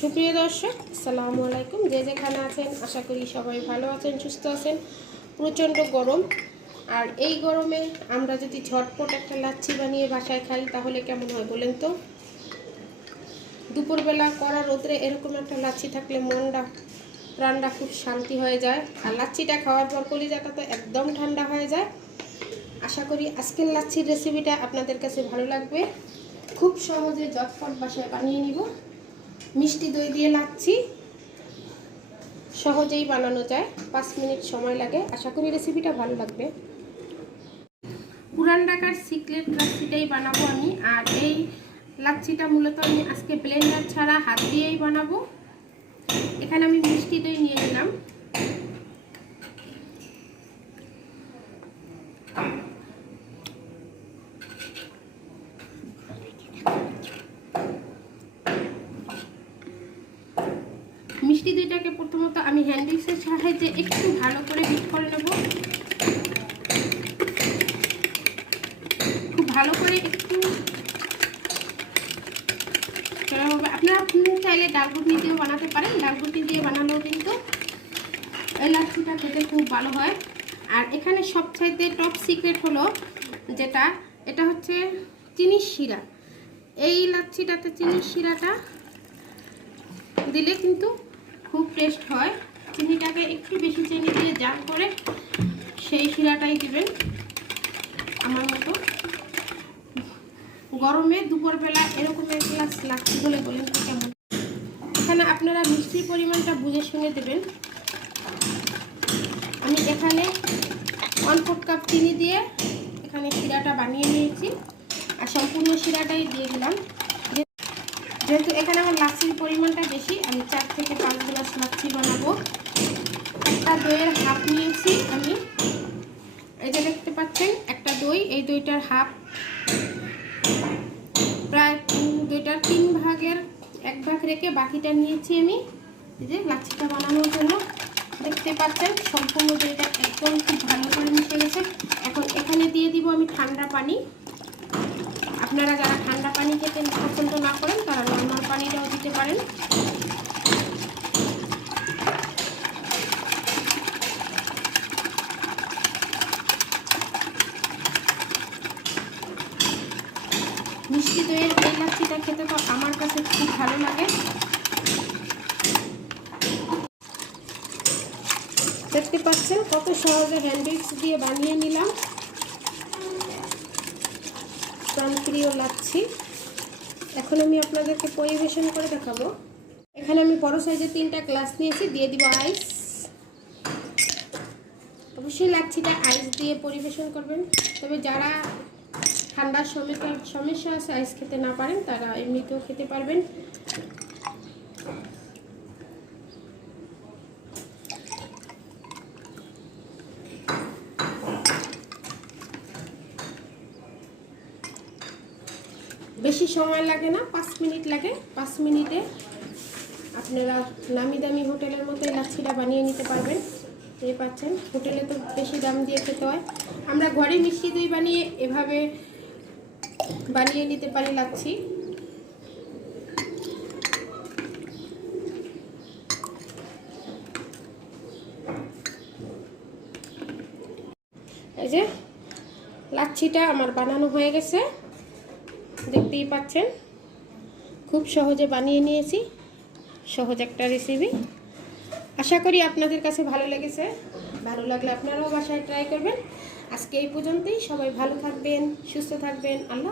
সুপ্রিয় দর্শক, আসসালামু আলাইকুম। যে যেখানে আছেন আশা করি সবাই ভালো আছেন, সুস্থ আছেন। প্রচণ্ড গরম, আর এই গরমে আমরা যদি ঝটপট একটা লাচ্ছি বানিয়ে বাসায় খাই তাহলে কেমন হয় বলেন তো? দুপুরবেলা কড়া রোদ্রে এরকম একটা লাচ্ছি থাকলে মনটা প্রাণটা খুব শান্তি হয়ে যায়, আর লাচ্ছিটা খাওয়ার পর কলিজাটা তো একদম ঠান্ডা হয়ে যায়। আশা করি আজকের লাচ্ছির রেসিপিটা আপনাদের কাছে ভালো লাগবে। খুব সহজে ঝটপট বাসায় বানিয়ে নিব। মিষ্টি দই দিয়ে লাচ্ছি সহজেই বানানো যায়, 5 মিনিট সময় লাগে। আশা করি রেসিপিটা ভালো লাগবে। পুরান ঢাকার সিক্রেট লাচ্ছিটাই বানাবো আমি, আর এই লাচ্ছিটা মূলত আমি আজকে ব্লেন্ডার ছাড়া হাত দিয়েই বানাবো। এখানে আমি মিষ্টি দই নিয়ে নিলাম। মিষ্টি দইটাকে প্রথমত আমি হ্যান্ড উইক্সের সাহায্যে একটু ভালো করে বিট করে নেব। খুব ভালো করে একটু আপনারা চাইলে ডালবুটি দিয়েও বানাতে পারেন। ডালবুটি দিয়ে বানালেও কিন্তু এই লাচ্ছিটা খেতে খুব ভালো হয়। আর এখানে সবচাইতে টপ সিক্রেট হলো যেটা, এটা হচ্ছে চিনির শিরা। এই লাচ্ছিটাতে চিনির শিরাটা দিলে কিন্তু খুব টেস্ট হয়। চিনিটাকে একটু বেশি চিনি দিয়ে জাল করে সেই শিরাটাই দিবেন আমার মতো। গরমে দুপুরবেলা এরকম এক গ্লাস লাচ্ছি বলে বলেন তো কেমন? এখানে আপনারা মিষ্টির পরিমাণটা বুঝে শুনে দেবেন। আমি এখানে 1/4 কাপ চিনি দিয়ে এখানে শিরাটা বানিয়ে নিয়েছি, আর সম্পূর্ণ শিরাটাই দিয়ে দিলাম। যেহেতু এখানে আমার লাচ্ছির পরিমাণটা বেশি, আমি 4 থেকে 5 গ্লাস লাচ্ছি বানাবো। একটা দইয়ের হাফ নিয়েছি আমি, এই যে দেখতে পাচ্ছেন একটা দই। এই দইটার হাফ, প্রায় দইটার 3 ভাগের 1 ভাগ রেখে বাকিটা নিয়েছি আমি এই যে লাচ্ছিটা বানানোর জন্য। দেখতে পাচ্ছেন সম্পূর্ণ দইটা একদম খুব ভালো করে মিশে গেছে। এখন এখানে দিয়ে দিব আমি ঠান্ডা পানি। আপনারা যারা ঠান্ডা পানি খেতে পছন্দ না করেন তারা নর্মাল পানিটাও দিতে পারেন। মিষ্টি দইয়ের এই লাচ্ছিটা খেতে তো আমার কাছে খুব ভালো লাগে। দেখতে পাচ্ছেন কত সহজে হ্যান্ড উইক্স দিয়ে বানিয়ে নিলাম প্রাণপ্রিয় লাচ্ছি। এখন আমি আপনাদেরকে পরিবেশন করে দেখাবো। এখানে আমি বড় সাইজের 3টা গ্লাস নিয়েছি, দিয়ে দিব আইস। অবশ্যই লাচ্ছিটা আইস দিয়ে পরিবেশন করবেন। তবে যারা ঠান্ডার সমস্যা আছে, আইস খেতে না পারেন, তারা এমনিতেও খেতে পারবেন। বেশি সময় লাগে না, 5 মিনিট লাগে। 5 মিনিটে আপনারা নামি দামি হোটেলের মতো এই লাচ্ছিটা বানিয়ে নিতে পারবেন। এই পাচ্ছেন, হোটেলে তো বেশি দাম দিয়ে খেতে হয়, আমরা ঘরে মিষ্টি দই বানিয়ে এভাবে বানিয়ে নিতে পারি লাচ্ছি। এই যে লাচ্ছিটা আমার বানানো হয়ে গেছে, দেখতেই পাচ্ছেন খুব সহজে বানিয়ে নিয়েছি। সহজ একটা রেসিপি। আশা করি আপনাদের কাছে ভালো লেগেছে। ভালো লাগলে আপনারাও বাসায় ট্রাই করবেন। আজকে এই পর্যন্তই। সবাই ভালো থাকবেন, সুস্থ থাকবেন। আল্লাহ।